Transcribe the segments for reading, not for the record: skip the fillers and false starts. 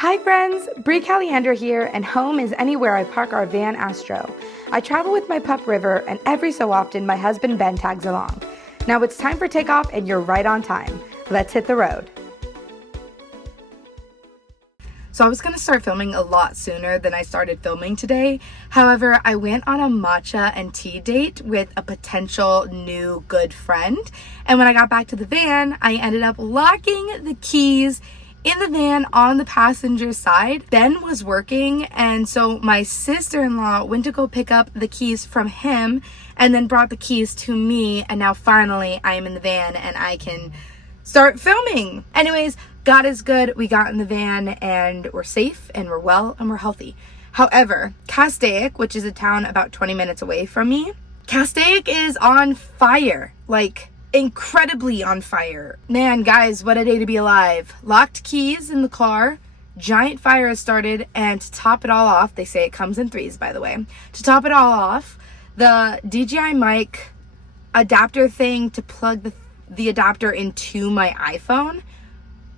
Hi friends, Brie Callander here, and home is anywhere I park our van Astro. I travel with my pup River, and every so often my husband Ben tags along. Now it's time for takeoff, and you're right on time. Let's hit the road. So I was going to start filming a lot sooner than I started filming today. However, I went on a matcha and tea date with a potential new good friend. And when I got back to the van, I ended up locking the keys in the van on the passenger side. Ben was working, and so my sister-in-law went to go pick up the keys from him and then brought the keys to me, and now finally I am in the van and I can start filming. Anyways, God is good. We got in the van and we're safe and we're well and we're healthy. However, Castaic, which is a town about 20 minutes away from me, Castaic is on fire. Like, incredibly on fire. Man, guys, what a day to be alive. Locked keys in the car, giant fire has started, and to top it all off, they say it comes in threes, by the way. To top it all off, the DJI mic adapter thing to plug the adapter into my iPhone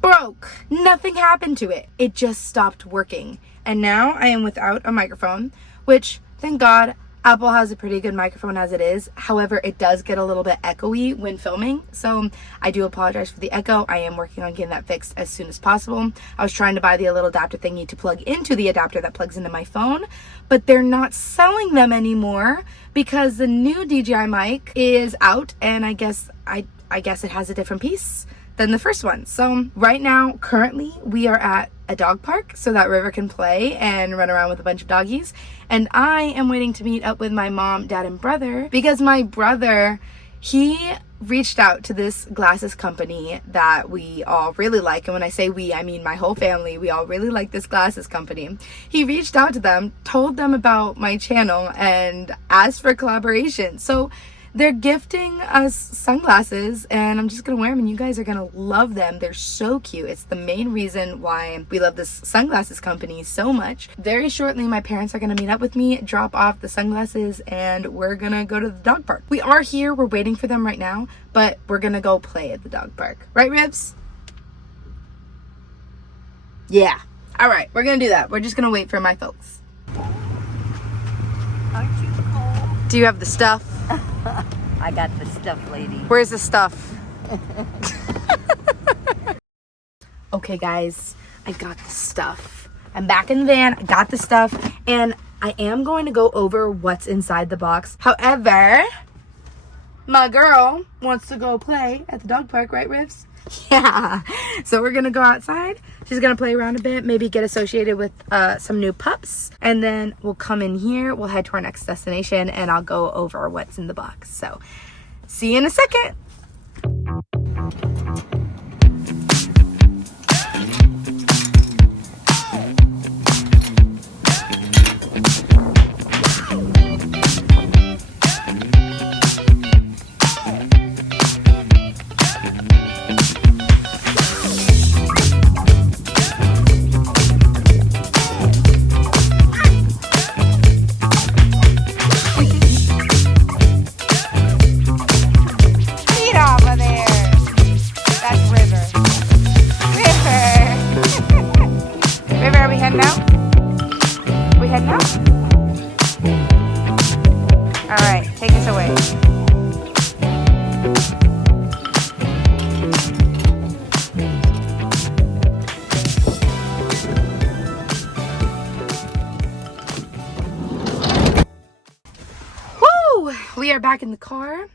broke. Nothing happened to it. It just stopped working. And now I am without a microphone, which, thank God, Apple has a pretty good microphone as it is. However, it does get a little bit echoey when filming, so I do apologize for the echo. I am working on getting that fixed as soon as possible. I was trying to buy the little adapter thingy to plug into the adapter that plugs into my phone, but they're not selling them anymore because the new DJI mic is out, and I guess it has a different piece than the first one. So right now, currently, we are at a dog park so that River can play and run around with a bunch of doggies. And I am waiting to meet up with my mom, dad, and brother because my brother, he reached out to this glasses company that we all really like. And when I say we, I mean my whole family. We all really like this glasses company. He reached out to them, told them about my channel, and asked for collaboration. So they're gifting us sunglasses, and I'm just gonna wear them, and you guys are gonna love them. They're so cute. It's the main reason why we love this sunglasses company so much. Very shortly, my parents are gonna meet up with me, drop off the sunglasses, and we're gonna go to the dog park. We are here, we're waiting for them right now, but we're gonna go play at the dog park. Right, Ribs? Yeah. All right, we're gonna do that. We're just gonna wait for my folks. Aren't you cold? Do you have the stuff? I got the stuff, lady. Where's the stuff? Okay, guys, I got the stuff. I'm back in the van. I got the stuff, and I am going to go over what's inside the box. However, my girl wants to go play at the dog park, right, Rivs? Yeah. So we're gonna go outside. She's gonna play around a bit, maybe get associated with some new pups, and then we'll come in here, we'll head to our next destination, and I'll go over what's in the box. So see you in a second. We are back in the car.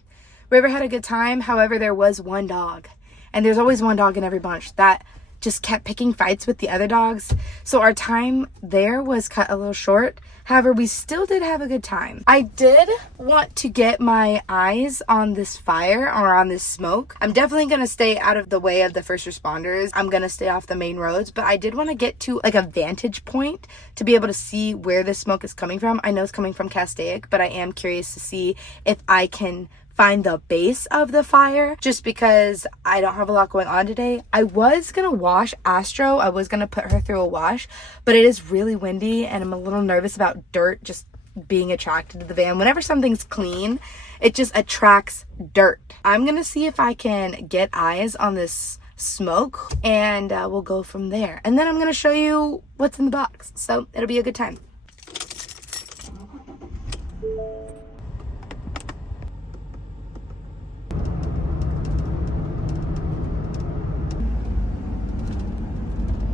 River had a good time. However, there was one dog, and there's always one dog in every bunch that just kept picking fights with the other dogs. So our time there was cut a little short. However, we still did have a good time. I did want to get my eyes on this fire or on this smoke. I'm definitely going to stay out of the way of the first responders. I'm going to stay off the main roads, but I did want to get to like a vantage point to be able to see where the smoke is coming from. I know it's coming from Castaic, but I am curious to see if I can find the base of the fire, just because I don't have a lot going on today. I was gonna wash Astro. I was gonna put her through a wash, but it is really windy and I'm a little nervous about dirt just being attracted to the van. Whenever something's clean, it just attracts dirt. I'm gonna see if I can get eyes on this smoke, and we'll go from there. And then I'm gonna show you what's in the box, so it'll be a good time.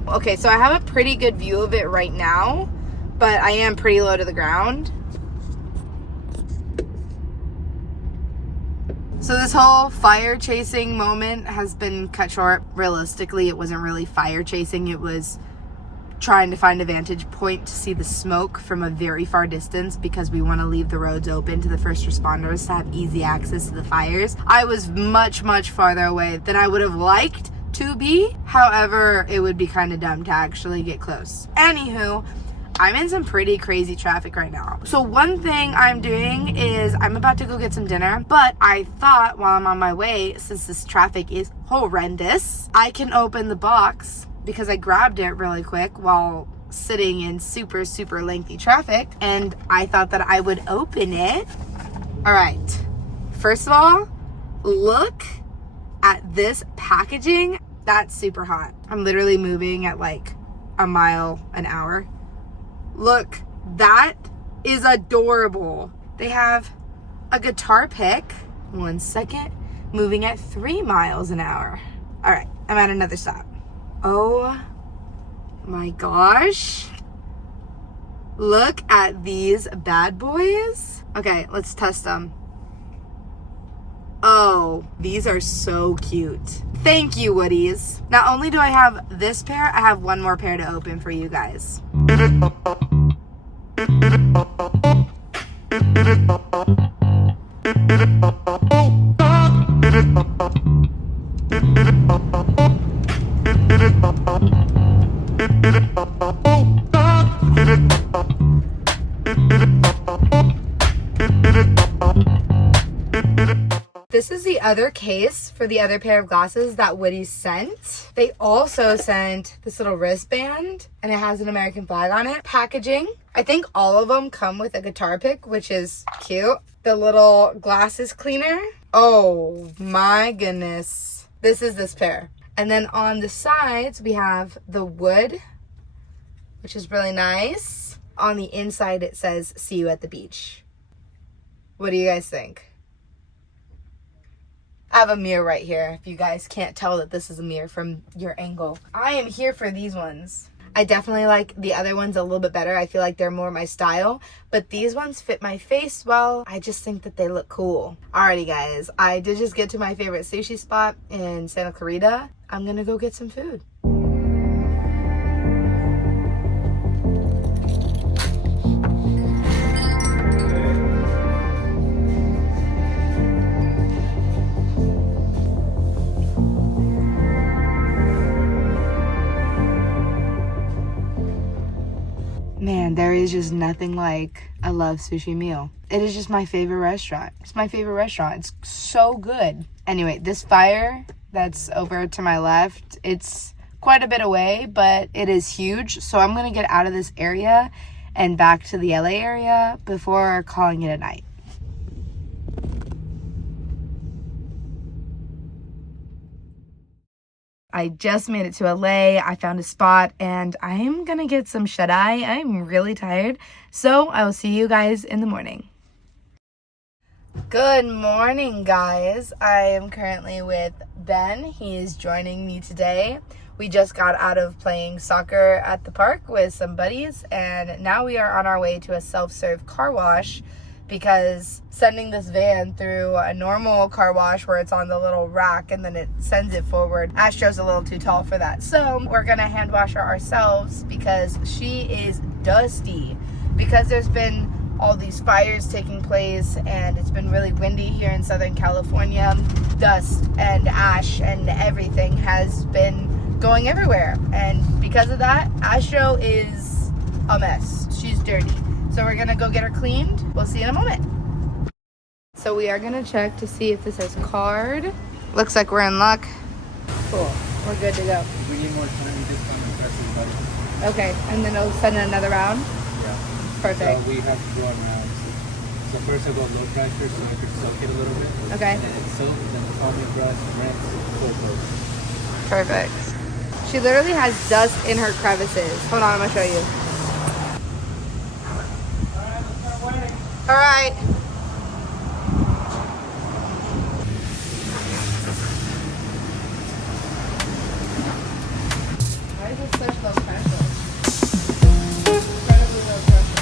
Okay, so I have a pretty good view of it right now, but I am pretty low to the ground. So this whole fire chasing moment has been cut short. Realistically, it wasn't really fire chasing. It was trying to find a vantage point to see the smoke from a very far distance because we want to leave the roads open to the first responders to have easy access to the fires. I was much, much farther away than I would have liked to be. However, it would be kind of dumb to actually get close. Anywho, I'm in some pretty crazy traffic right now. So one thing I'm doing is I'm about to go get some dinner, but I thought while I'm on my way, since this traffic is horrendous, I can open the box because I grabbed it really quick while sitting in super, super lengthy traffic, and I thought that I would open it. All right, first of all, look at this packaging. That's super hot. I'm literally moving at like a mile an hour. Look, that is adorable. They have a guitar pick. 1 second. Moving at 3 miles an hour. All right, I'm at another stop. Oh my gosh. Look at these bad boys. Okay, let's test them. Oh, these are so cute. Thank you, Woodies. Not only do I have this pair, I have one more pair to open for you guys. This is the other case for the other pair of glasses that Woody sent. They also sent this little wristband, and it has an American flag on it. Packaging. I think all of them come with a guitar pick, which is cute. The little glasses cleaner. Oh my goodness. This is this pair. And then on the sides, we have the wood, which is really nice. On the inside, it says, "See you at the beach." What do you guys think? I have a mirror right here, if you guys can't tell that this is a mirror from your angle. I am here for these ones. I definitely like the other ones a little bit better. I feel like they're more my style, but these ones fit my face well. I just think that they look cool. Alrighty guys, I did just get to my favorite sushi spot in Santa Clarita. I'm gonna go get some food. Man, there is just nothing like a love sushi meal. It is just my favorite restaurant. It's my favorite restaurant. It's so good. Anyway, this fire that's over to my left, it's quite a bit away, but it is huge. So I'm going to get out of this area and back to the LA area before calling it a night. I just made it to LA. I found a spot and I'm gonna get some shut-eye. I'm really tired. So I will see you guys in the morning. Good morning, guys. I am currently with Ben. He is joining me today. We just got out of playing soccer at the park with some buddies, and now we are on our way to a self-serve car wash because sending this van through a normal car wash where it's on the little rack and then it sends it forward, Astro's a little too tall for that. So we're gonna hand wash her ourselves because she is dusty. Because there's been all these fires taking place and it's been really windy here in Southern California, dust and ash and everything has been going everywhere. And because of that, Astro is a mess. She's dirty. So we're gonna go get her cleaned. We'll see you in a moment. So we are gonna check to see if this says card. Looks like we're in luck. Cool, we're good to go. We need more time, we just want to press this button. Okay, and then it'll send another round? Yeah. Perfect. So we have to go on rounds. So first I'll go low pressure so I can soak it a little bit. Okay. And then soak, then calming brush, rinse, full coat. Perfect. She literally has dust in her crevices. Hold on, I'm gonna show you. All right. Why is this such low pressure? Incredibly low pressure.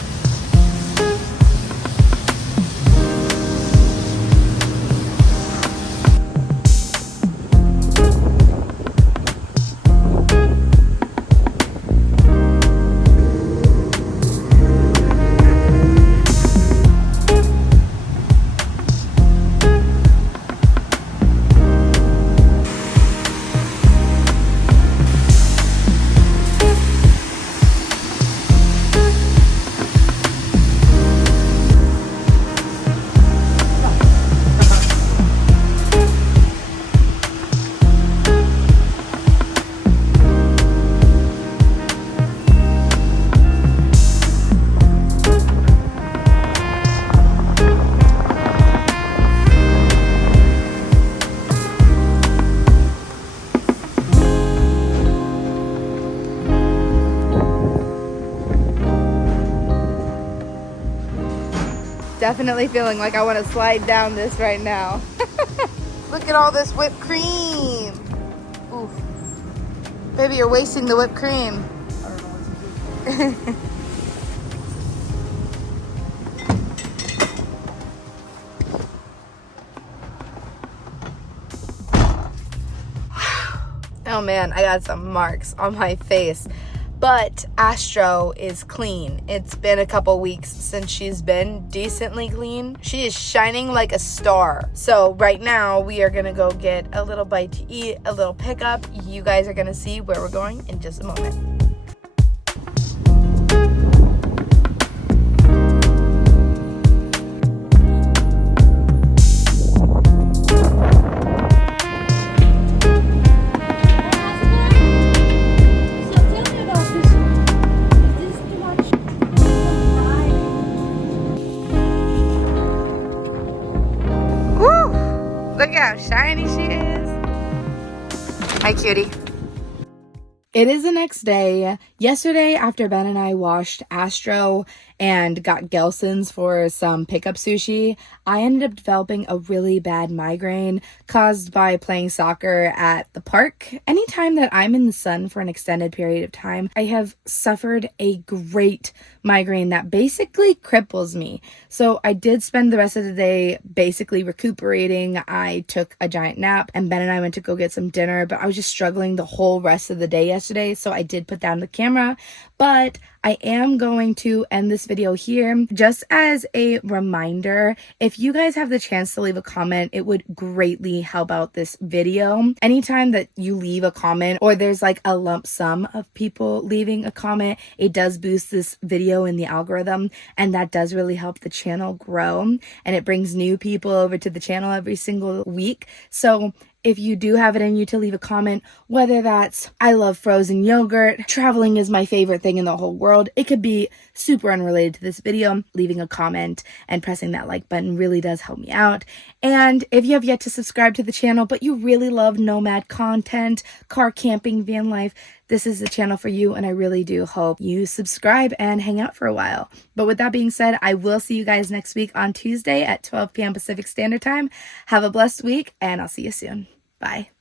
Definitely feeling like I want to slide down this right now. Look at all this whipped cream. Oof. Baby, you're wasting the whipped cream. I don't know what to do. Oh man, I got some marks on my face. But Astro is clean. It's been a couple weeks since she's been decently clean. She is shining like a star. So right now we are gonna go get a little bite to eat, a little pickup. You guys are gonna see where we're going in just a moment. Look how shiny she is. Hi, cutie. It is the next day. Yesterday, after Ben and I washed Astro and got Gelson's for some pickup sushi, I ended up developing a really bad migraine caused by playing soccer at the park. Anytime that I'm in the sun for an extended period of time, I have suffered a great migraine that basically cripples me. So I did spend the rest of the day basically recuperating. I took a giant nap and Ben and I went to go get some dinner, but I was just struggling the whole rest of the day yesterday. So I did put down the camera, but I am going to end this video here. Just as a reminder, if you guys have the chance to leave a comment, it would greatly help out this video. Anytime that you leave a comment or there's like a lump sum of people leaving a comment, it does boost this video in the algorithm, and that does really help the channel grow, and it brings new people over to the channel every single week. So if you do have it in you to leave a comment, whether that's I love frozen yogurt, traveling is my favorite thing in the whole world, it could be super unrelated to this video, leaving a comment and pressing that like button really does help me out. And if you have yet to subscribe to the channel, but you really love Nomad content, car camping, van life, this is the channel for you, and I really do hope you subscribe and hang out for a while. But with that being said, I will see you guys next week on Tuesday at 12 p.m. Pacific Standard Time. Have a blessed week, and I'll see you soon. Bye.